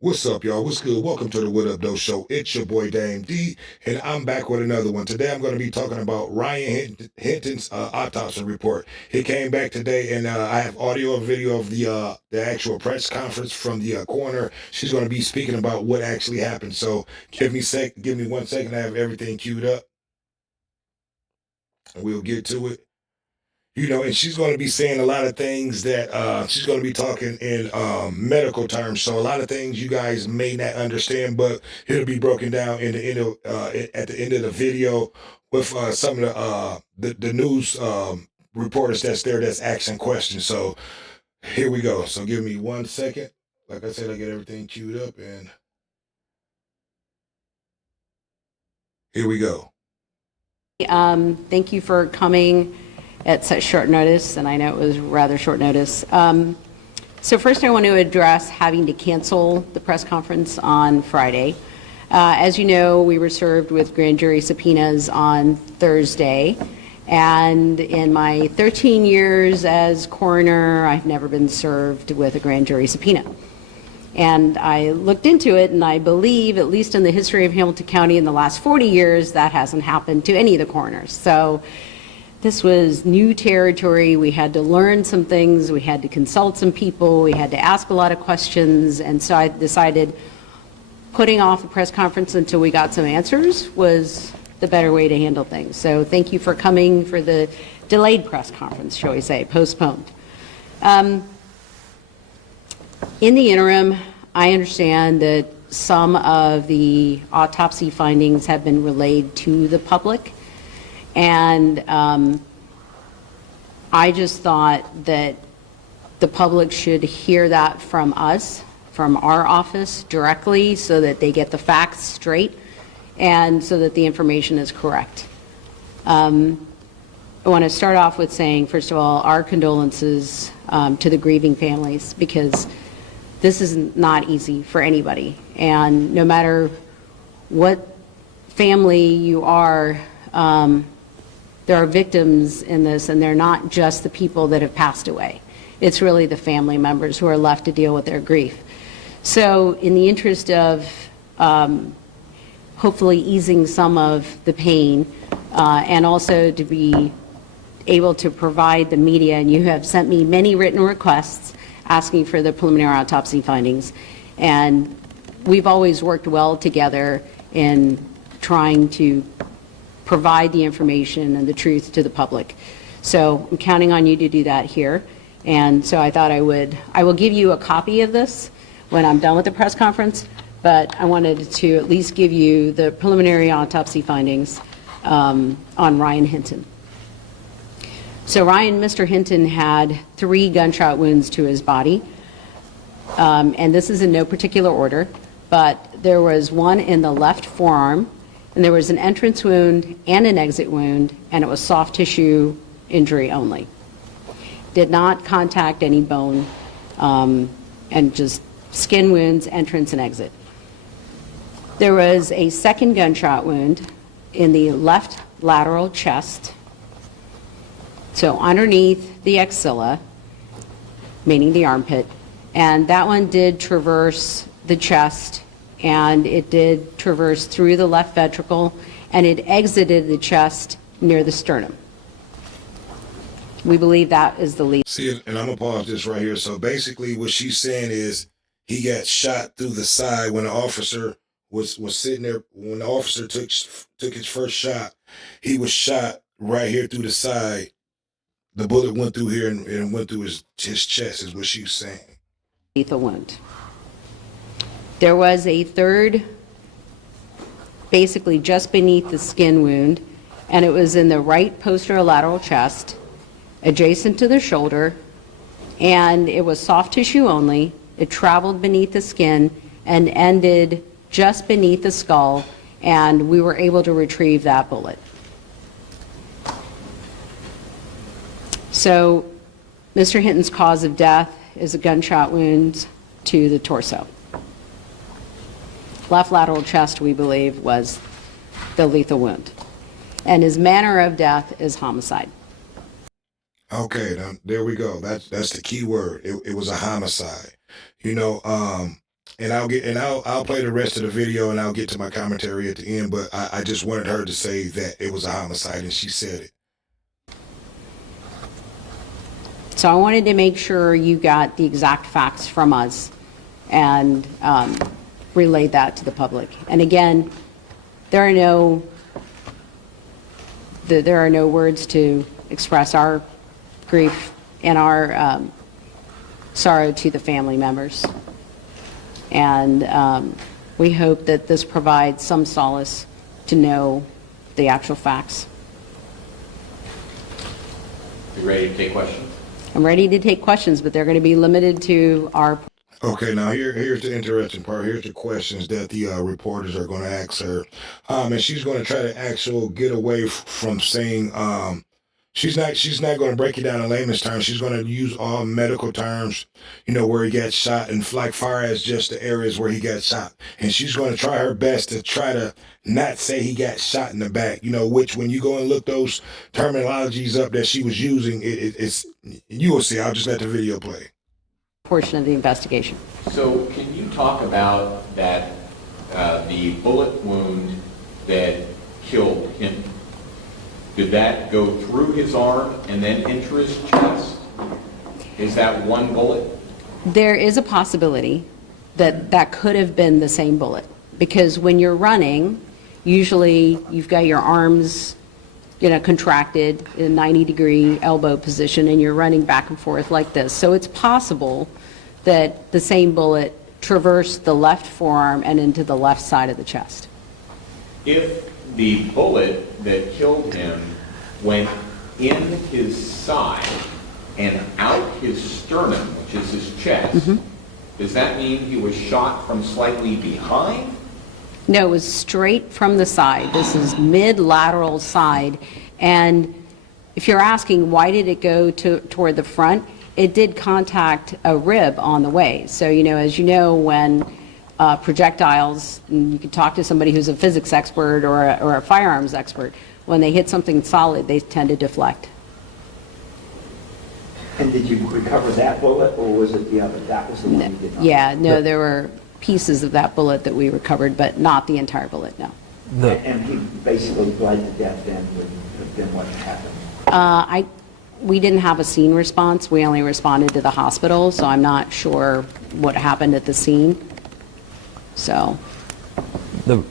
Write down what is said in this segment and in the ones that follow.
What's up, y'all? What's good? Welcome to the What Up Doe Show. It's your boy Dame D, and I'm back with another one. Today, I'm going to be talking about Hinton's autopsy report. He came back today, and I have audio and video of the actual press conference from the coroner. She's going to be speaking about what actually happened. So, give me 1 second. I have everything queued up, and we'll get to it. And she's going to be saying a lot of things that she's going to be talking in medical terms. So a lot of things you guys may not understand, but it'll be broken down in the end of, at the end of the video with some of the news reporters that's there that's asking questions. So here we go. So give me 1 second. Like I said, I get everything queued up, and here we go. Thank you for coming at such short notice, and I know it was rather short notice. So first I want to address having to cancel the press conference on Friday. As you know, we were served with grand jury subpoenas on Thursday, and in my 13 years as coroner, I've never been served with a grand jury subpoena. And I looked into it, and I believe, at least in the history of Hamilton County in the last 40 years, that hasn't happened to any of the coroners. So this was new territory. We had to learn some things. We had to consult some people. We had to ask a lot of questions. And so I decided putting off a press conference until we got some answers was the better way to handle things. So thank you for coming for the delayed press conference, shall we say, postponed. In the interim, I understand that some of the autopsy findings have been relayed to the public, and I just thought that the public should hear that from us, from our office directly, so that they get the facts straight and so that the information is correct. I want to start off with saying, first of all, our condolences to the grieving families, because this is not easy for anybody. And no matter what family you are, there are victims in this, and they're not just the people that have passed away. It's really the family members who are left to deal with their grief. So in the interest of hopefully easing some of the pain, and also to be able to provide the media, and you have sent me many written requests asking for the preliminary autopsy findings, and we've always worked well together in trying to provide the information and the truth to the public. So I'm counting on you to do that here. And so I thought I will give you a copy of this when I'm done with the press conference, but I wanted to at least give you the preliminary autopsy findings on Ryan Hinton. So Mr. Hinton had 3 gunshot wounds to his body, and this is in no particular order, but there was one in the left forearm, and there was an entrance wound and an exit wound, and it was soft tissue injury only. Did not contact any bone, and just skin wounds, entrance and exit. There was a second gunshot wound in the left lateral chest, so underneath the axilla, meaning the armpit, and that one did traverse the chest, and it did traverse through the left ventricle, and it exited the chest near the sternum. We believe that is the lead. See, and I'm gonna pause this right here. So basically, what she's saying is he got shot through the side when the officer was sitting there. When the officer took his first shot, he was shot right here through the side. The bullet went through here and went through his chest, is what she was saying. Lethal wound. There was a third, basically just beneath the skin wound, and it was in the right posterolateral chest, adjacent to the shoulder, and it was soft tissue only. It traveled beneath the skin and ended just beneath the skull, and we were able to retrieve that bullet. So Mr. Hinton's cause of death is a gunshot wound to the torso. Left lateral chest, we believe, was the lethal wound. And his manner of death is homicide. Okay, now, there we go. That's the key word. It was a homicide. You know, and I'll play the rest of the video and I'll get to my commentary at the end. But I just wanted her to say that it was a homicide, and she said it. So I wanted to make sure you got the exact facts from us and relayed that to the public. And again, there are no words to express our grief and our sorrow to the family members. And we hope that this provides some solace to know the actual facts. You ready to take questions? I'm ready to take questions, but they're going to be limited to our... Okay, now here's the interesting part. Here's the questions that the reporters are going to ask her, and she's going to try to get away from saying she's not going to break it down in layman's terms. She's going to use all medical terms, where he got shot, and like far as just the areas where he got shot. And she's going to try her best to try to not say he got shot in the back. Which when you go and look those terminologies up that she was using, it's you will see. I'll just let the video play. Portion of the investigation. So can you talk about that, the bullet wound that killed Hinton? Did that go through his arm and then enter his chest? Is that one bullet? There is a possibility that that could have been the same bullet, because when you're running, usually you've got your arms contracted in a 90-degree elbow position, and you're running back and forth like this. So it's possible that the same bullet traversed the left forearm and into the left side of the chest. If the bullet that killed him went in his side and out his sternum, which is his chest, does that mean he was shot from slightly behind? No, it was straight from the side. This is mid-lateral side. And if you're asking why did it go toward the front, it did contact a rib on the way. So, as you know, when projectiles, and you can talk to somebody who's a physics expert or a firearms expert, when they hit something solid, they tend to deflect. And did you recover that bullet, or was it the other? That was the one you did not? Yeah, no, there were pieces of that bullet that we recovered, but not the entire bullet, no. And he basically bled to death then would have been what happened? We didn't have a scene response. We only responded to the hospital, so I'm not sure what happened at the scene. So. The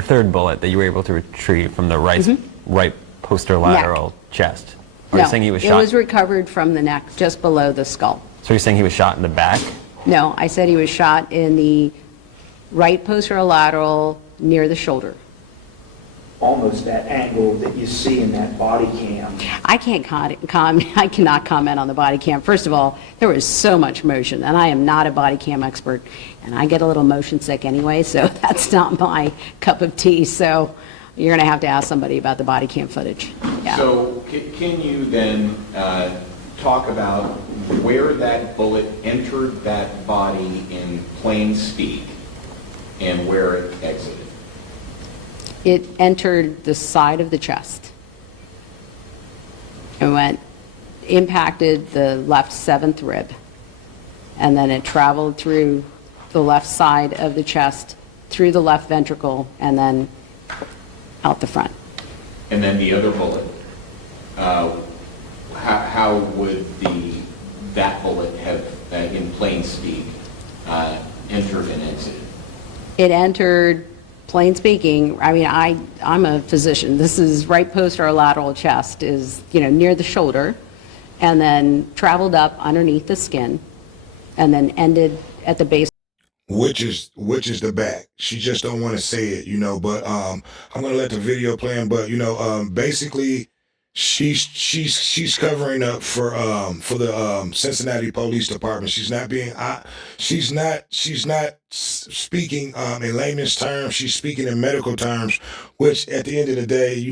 third bullet that you were able to retrieve from the right posterolateral chest. Are you saying he was shot? It was recovered from the neck, just below the skull. So you're saying he was shot in the back? No, I said he was shot in the right posterolateral near the shoulder. Almost that angle that you see in that body cam. I cannot comment on the body cam. First of all, there was so much motion, and I am not a body cam expert, and I get a little motion sick anyway, so that's not my cup of tea. So you're going to have to ask somebody about the body cam footage. Yeah. So can you then talk about where that bullet entered that body in plain speak and where it exited? It entered the side of the chest. It impacted the left 7th rib, and then it traveled through the left side of the chest, through the left ventricle, and then out the front. And then the other bullet, how would that bullet have, in plain speak, entered and exited? It entered, plain speaking, I mean, I'm a physician. This is right posterolateral chest is, near the shoulder, and then traveled up underneath the skin, and then ended at the base. Which is the back. She just don't want to say it, but I'm gonna let the video play. But basically, she's covering up for the Cincinnati Police Department. She's not speaking in layman's terms. She's speaking in medical terms, which at the end of the day,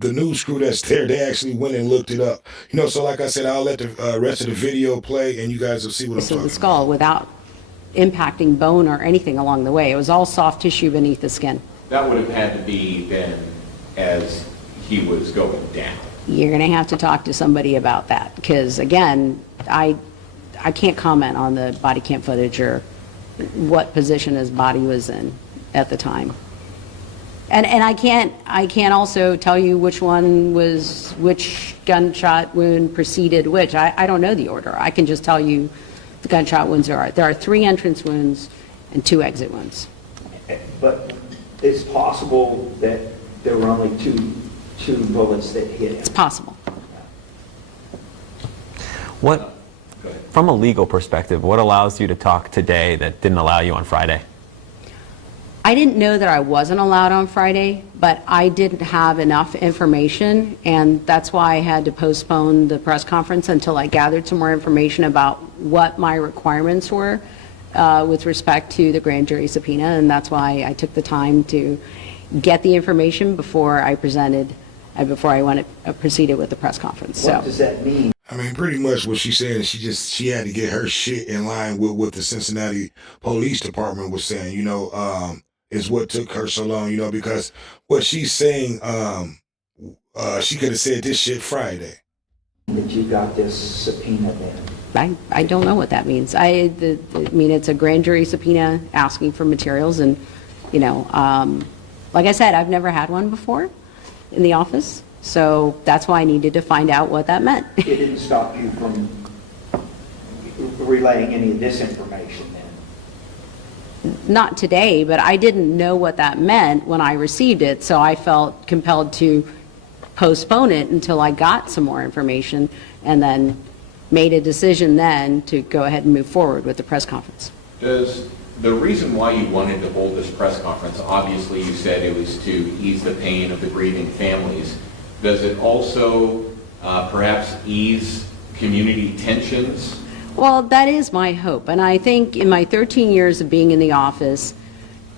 the news crew that's there, they actually went and looked it up. So like I said, I'll let the rest of the video play, and you guys will see what I'm talking the skull about. Without impacting bone or anything along the way. It was all soft tissue beneath the skin. That would have had to be then as he was going down. You're going to have to talk to somebody about that, because again, I can't comment on the body cam footage or what position his body was in at the time. And I can't also tell you which gunshot wound preceded which. I don't know the order. I can just tell you the gunshot wounds there are. There are 3 entrance wounds and 2 exit wounds. But it's possible that there were only two bullets that hit It's him. possible. What, from a legal perspective, what allows you to talk today that didn't allow you on Friday? I didn't know that I wasn't allowed on Friday, but I didn't have enough information, and that's why I had to postpone the press conference until I gathered some more information about what my requirements were with respect to the grand jury subpoena, and that's why I took the time to get the information before I proceeded with the press conference. What does that mean? I mean, pretty much what she's saying is she had to get her shit in line with what the Cincinnati Police Department was saying, is what took her so long, because what she's saying, she could have said this shit Friday. That you got this subpoena then? I don't know what that means. I mean, it's a grand jury subpoena asking for materials, and, like I said, I've never had one before in the office, so that's why I needed to find out what that meant. It didn't stop you from relaying any of this information then? Not today, but I didn't know what that meant when I received it, so I felt compelled to postpone it until I got some more information, and then made a decision then to go ahead and move forward with the press conference. Does the reason why you wanted to hold this press conference, obviously you said it was to ease the pain of the grieving families, does it also perhaps ease community tensions? Well, that is my hope, and I think in my 13 years of being in the office,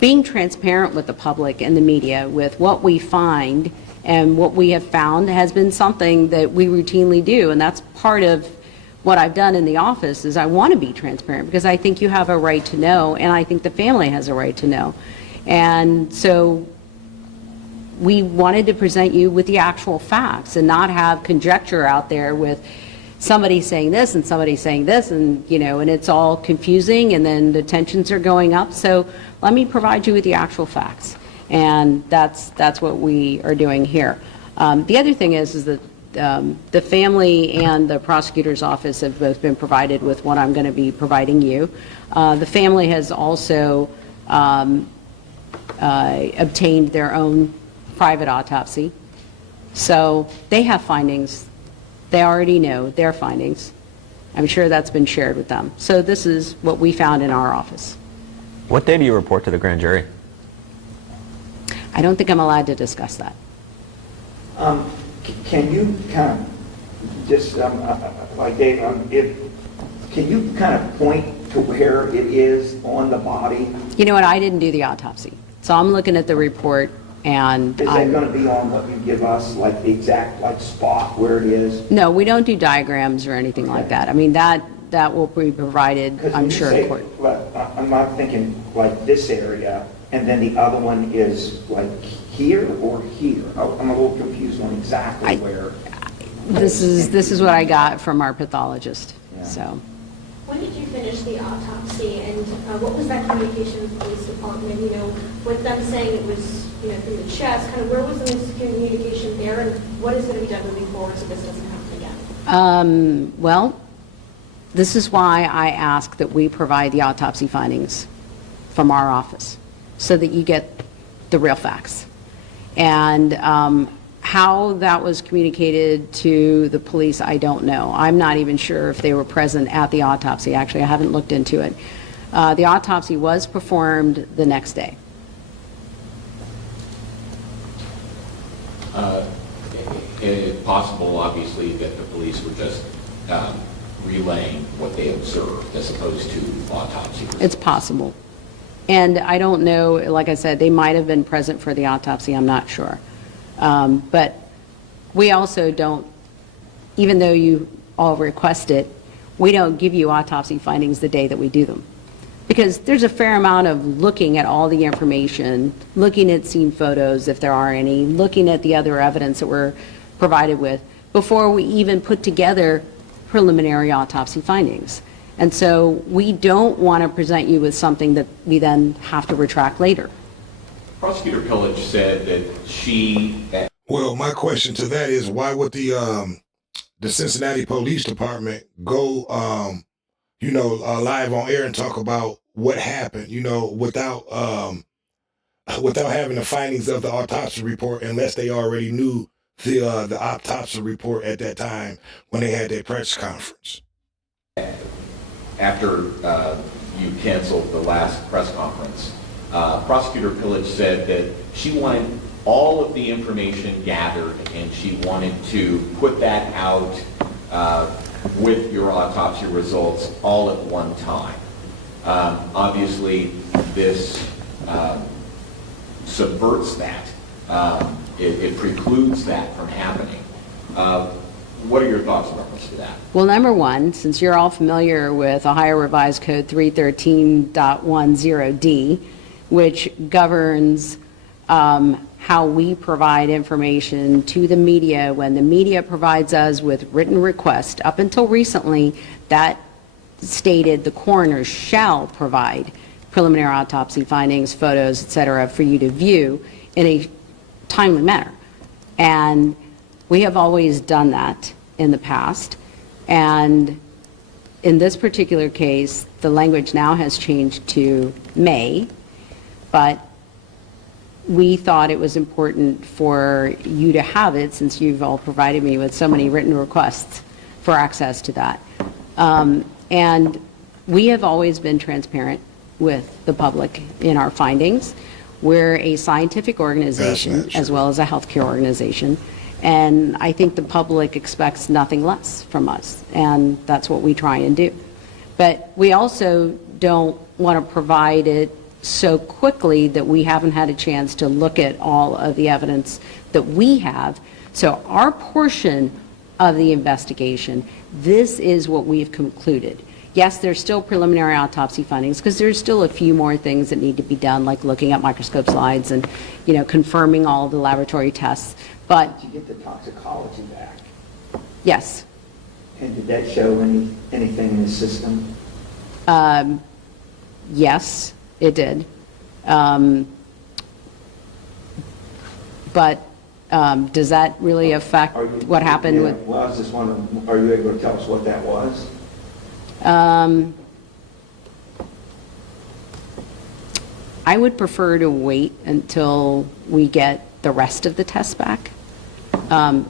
being transparent with the public and the media with what we find and what we have found has been something that we routinely do, and that's part of what I've done in the office. Is I want to be transparent because I think you have a right to know, and I think the family has a right to know. And so we wanted to present you with the actual facts and not have conjecture out there with somebody saying this and somebody saying this, and and it's all confusing, and then the tensions are going up. So let me provide you with the actual facts, and that's what we are doing here. The other thing is that the family and the prosecutor's office have both been provided with what I'm going to be providing you. The family has also obtained their own private autopsy, so they have findings. They already know their findings. I'm sure that's been shared with them. So this is what we found in our office. What day do you report to the grand jury? I don't think I'm allowed to discuss that. Can you kind of just, like Dave, can you kind of point to where it is on the body? You know what? I didn't do the autopsy, so I'm looking at the report, and Is that going to be on what you give us, like the exact spot where it is? No, we don't do diagrams or anything like that. I mean, that will be provided, I'm sure, in court. I'm not thinking like this area, and then the other one is like here or here. I'm a little confused on exactly where. This is what I got from our pathologist. Yeah. So. When did you finish the autopsy, and what was that communication with the police department? With them saying it was, through the chest, kind of where was the miscommunication there, and what is going to be done moving forward so this doesn't happen again? Well, this is why I ask that we provide the autopsy findings from our office so that you get the real facts. And how that was communicated to the police, I don't know. I'm not even sure if they were present at the autopsy. Actually, I haven't looked into it. The autopsy was performed the next day. It's possible, obviously, that the police were just relaying what they observed as opposed to autopsy results. It's possible. And I don't know, like I said, they might have been present for the autopsy, I'm not sure. But we also don't, even though you all request it, we don't give you autopsy findings the day that we do them. Because there's a fair amount of looking at all the information, looking at scene photos if there are any, looking at the other evidence that we're provided with before we even put together preliminary autopsy findings. And so we don't want to present you with something that we then have to retract later. Prosecutor Pillage said that she, Well, my question to that is, why would the Cincinnati Police Department go, live on air and talk about what happened, without having the findings of the autopsy report, unless they already knew the autopsy report at that time when they had their press conference? after you canceled the last press conference, Prosecutor Pillage said that she wanted all of the information gathered and she wanted to put that out with your autopsy results all at one time. Obviously, this subverts that. It precludes that from happening. What are your thoughts in reference to that? Well, number one, since you're all familiar with Ohio Revised Code 313.10D, which governs how we provide information to the media when the media provides us with written request. Up until recently, that stated the coroner shall provide preliminary autopsy findings, photos, et cetera, for you to view in a timely manner. And we have always done that in the past. And in this particular case, the language now has changed to may, but we thought it was important for you to have it since you've all provided me with so many written requests for access to that. And we have always been transparent with the public in our findings. We're a scientific organization as well as a healthcare organization. And I think the public expects nothing less from us. And that's what we try and do. But we also don't want to provide it so quickly that we haven't had a chance to look at all of the evidence that we have. So our portion of the investigation, this is what we've concluded. Yes, there's still preliminary autopsy findings because there's still a few more things that need to be done, like looking at microscope slides and, confirming all the laboratory tests. But Did you get the toxicology back? yes, And did that show anything in the system? yes, it did. But does that really affect what happened with? Well, I was just wondering, are you able to tell us what that was? I would prefer to wait until we get the rest of the tests back.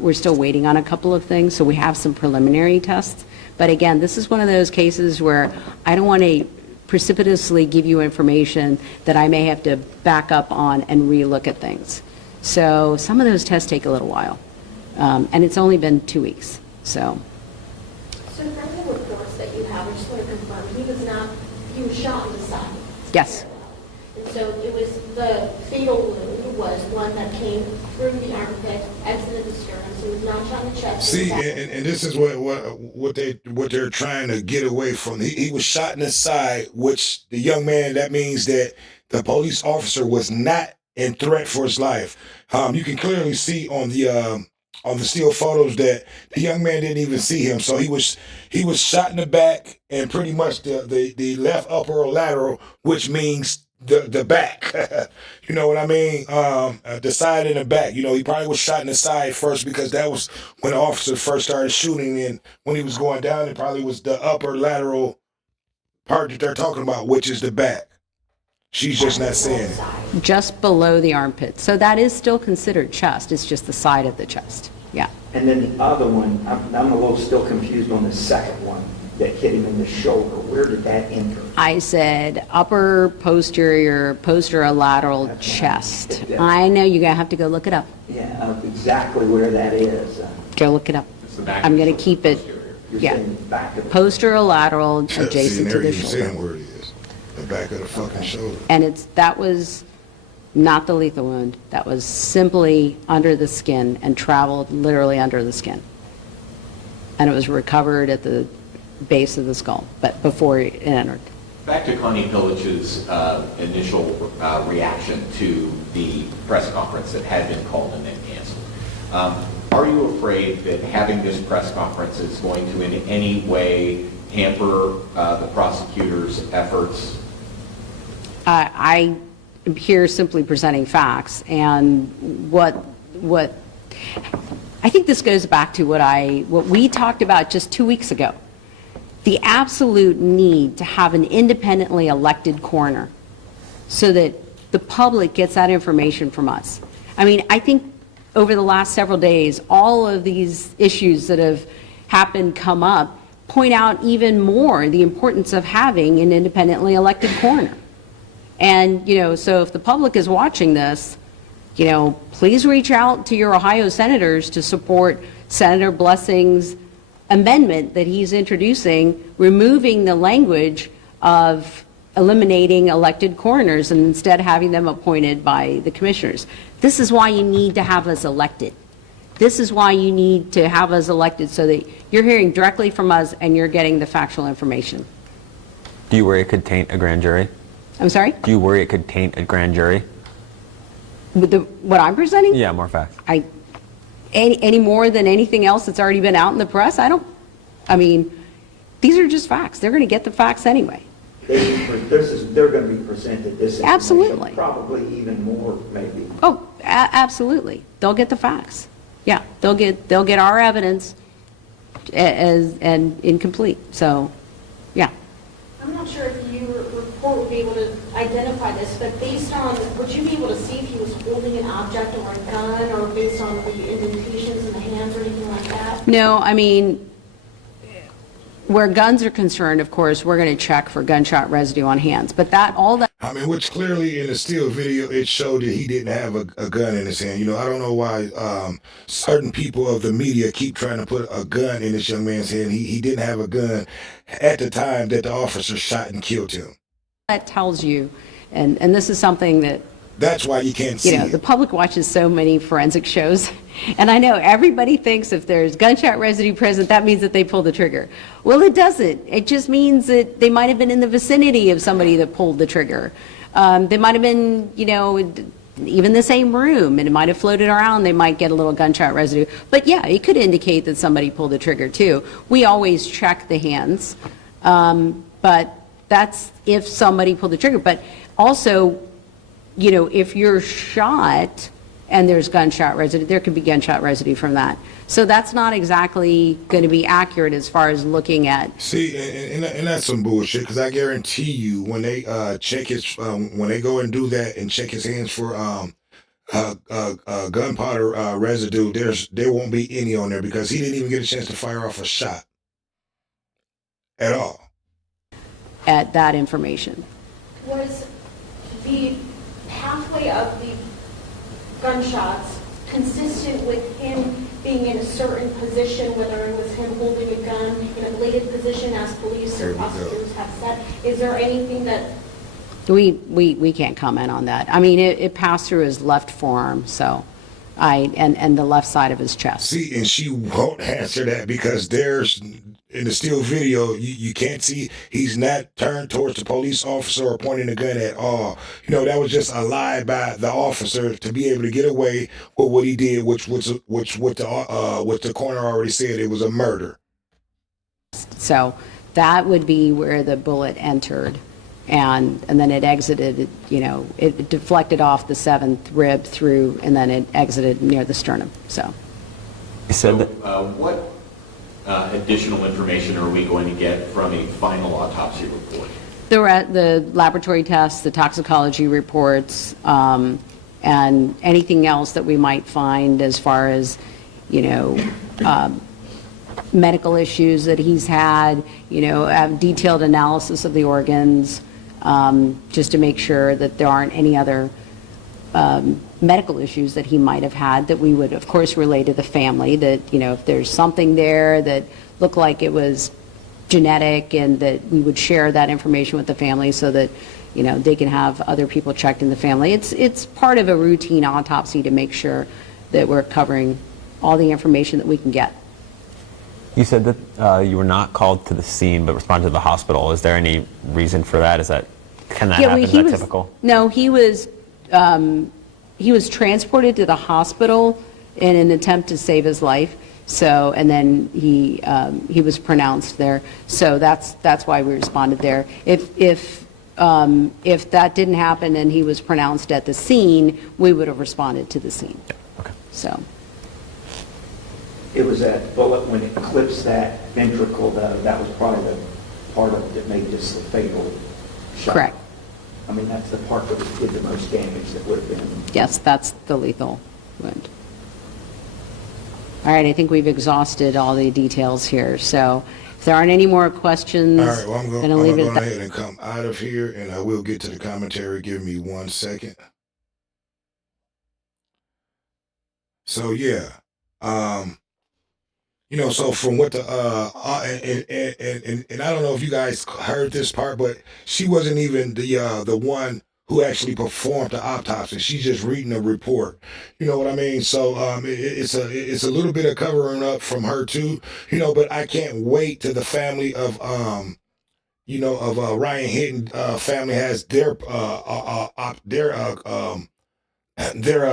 We're still waiting on a couple of things, so we have some preliminary tests. But again, this is one of those cases where I don't want to precipitously give you information that I may have to back up on and relook at things. So some of those tests take a little while. And it's only been 2 weeks, so. So from the reports that you have, I just want to confirm, he was shot in the side. Yes. And so it was, the fatal wound was one that came through the armpit, exited the sternum, so it was not shot in the chest. See, and this is what they're trying to get away from. He was shot in the side, which the young man, that means that the police officer was not in threat for his life. You can clearly see on the still photos that the young man didn't even see him. So he was shot in the back and pretty much the left upper or lateral, which means the back. You know what I mean? The side and the back. He probably was shot in the side first because that was when the officer first started shooting. And when he was going down, it probably was the upper lateral part that they're talking about, which is the back. She's just not saying it. Just below the armpit. So that is still considered chest. It's just the side of the chest. Yeah. And then the other one, I'm a little still confused on the second one that hit him in the shoulder. Where did that enter? I said upper posterior lateral chest. I know you're going to have to go look it up. Yeah, exactly where that is. Go look it up. It's the back I'm of going the to keep it, posterior. You're yeah. saying the back of the Posterolateral See, adjacent and to there the you saying shoulder. where it is. The back of the fucking shoulder. And that was not the lethal wound. That was simply under the skin and traveled literally under the skin. And it was recovered at the base of the skull, but before it entered. Back to Connie Pillage's initial reaction to the press conference that had been called and then canceled. Are you afraid that having this press conference is going to in any way hamper the prosecutor's efforts? I am here simply presenting facts, and what I think this goes back to what we talked about just 2 weeks ago. The absolute need to have an independently elected coroner so that the public gets that information from us. I mean, I think over the last several days, all of these issues that have happened come up point out even more the importance of having an independently elected coroner. And, so if the public is watching this, please reach out to your Ohio senators to support Senator Blessing's amendment that he's introducing, removing the language of eliminating elected coroners and instead having them appointed by the commissioners. This is why you need to have us elected. This is why you need to have us elected, so that you're hearing directly from us and you're getting the factual information. Do you worry it could taint a grand jury? I'm sorry? Do you worry it could taint a grand jury? With what I'm presenting? Yeah, more facts. Any more than anything else that's already been out in the press? These are just facts. They're going to get the facts anyway. They're going to be presented this information. Absolutely. Probably even more, maybe. Oh, absolutely. They'll get the facts. Yeah, they'll get our evidence and incomplete. So, yeah. I'm not sure if your report would be able to identify this, but based on, would you be able to see if he was holding an object or a gun, or based on the indentations in the hands or anything like that? No, where guns are concerned, of course, we're going to check for gunshot residue on hands. But Which clearly in the still video, it showed that he didn't have a gun in his hand. I don't know why certain people of the media keep trying to put a gun in this young man's hand. He didn't have a gun at the time that the officer shot and killed him. that tells you, and this is something that that's why you can't see the public watches so many forensic shows, and I know everybody thinks if there's gunshot residue present, that means that they pulled the trigger. Well, it doesn't. It just means that they might have been in the vicinity of somebody that pulled the trigger. They might have been, even the same room, and it might have floated around. They might get a little gunshot residue. But yeah, it could indicate that somebody pulled the trigger too. We always check the hands, but that's if somebody pulled the trigger. But also, if you're shot and there's gunshot residue, there could be gunshot residue from that. So that's not exactly going to be accurate as far as looking at. See, and that's some bullshit, because I guarantee you when they check his, when they go and do that and check his hands for gunpowder residue, there won't be any on there, because he didn't even get a chance to fire off a shot at all. At that information. Was the pathway of the gunshots consistent with him being in a certain position, whether it was him holding a gun in a bladed position, as police or prosecutors have said? Is there anything that... We can't comment on that. It passed through his left forearm, so and the left side of his chest. See, and she won't answer that, because there's, in the still video, you can't see, he's not turned towards the police officer or pointing a gun at all. That was just a lie by the officer to be able to get away with what he did, which the coroner already said it was a murder. So that would be where the bullet entered, and then it exited, it deflected off the 7th rib through, and then it exited near the sternum. So You said that. What additional information are we going to get from a final autopsy report? the laboratory tests, the toxicology reports, and anything else that we might find as far as, medical issues that he's had, detailed analysis of the organs, just to make sure that there aren't any other medical issues that he might have had that we would, of course, relay to the family, that, if there's something there that looked like it was genetic, and that we would share that information with the family so that, they can have other people checked in the family. It's part of a routine autopsy to make sure that we're covering all the information that we can get. You said that you were not called to the scene but responded to the hospital. Is there any reason for that? Can that happen? Is that typical? No, he was transported to the hospital in an attempt to save his life. So, and then he was pronounced there. So that's why we responded there. If that didn't happen and he was pronounced at the scene, we would have responded to the scene. Okay. So, It was that bullet when it clips that ventricle, though, that was probably the part of it that made this the fatal shot. correct. I mean, that's the part that did the most damage that would have been. Yes, that's the lethal wound. All right, I think we've exhausted all the details here. So if there aren't any more questions, All right, well, I'm gonna going leave to it go at that. ahead and come out of here, and I will get to the commentary. Give me 1 second. So, yeah. So from what the and I don't know if you guys heard this part, but she wasn't even the one who actually performed the autopsy. She's just reading a report. You know what I mean? So it's a little bit of covering up from her too. But I can't wait till the family of Ryan Hinton family has their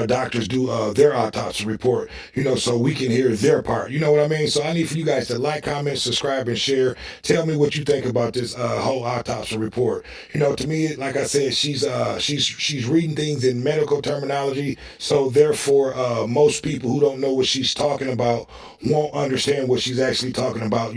doctors do their autopsy report, so we can hear their part. You know what I mean? So I need for you guys to like, comment, subscribe, and share. Tell me what you think about this whole autopsy report. To me, like I said, she's reading things in medical terminology, so therefore most people who don't know what she's talking about won't understand what she's actually talking about.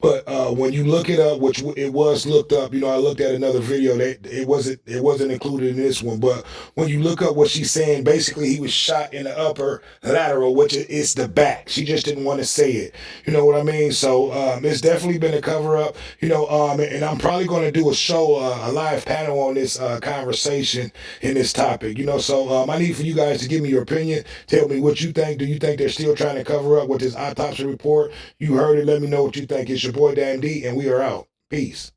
But when you look it up, which it was looked up, I looked at another video that it wasn't included in this one, but when you look up what she's saying, basically he was shot in the upper lateral, which is the back. She just didn't want to say it. You know what I mean? So it's definitely been a cover up. And I'm probably going to do a show, a live panel on this conversation in this topic. So I need for you guys to give me your opinion. Tell me what you think. Do you think they're still trying to cover up with this autopsy report? You heard it. Let me know what you think. It's your boy Dan D, and we are out. Peace.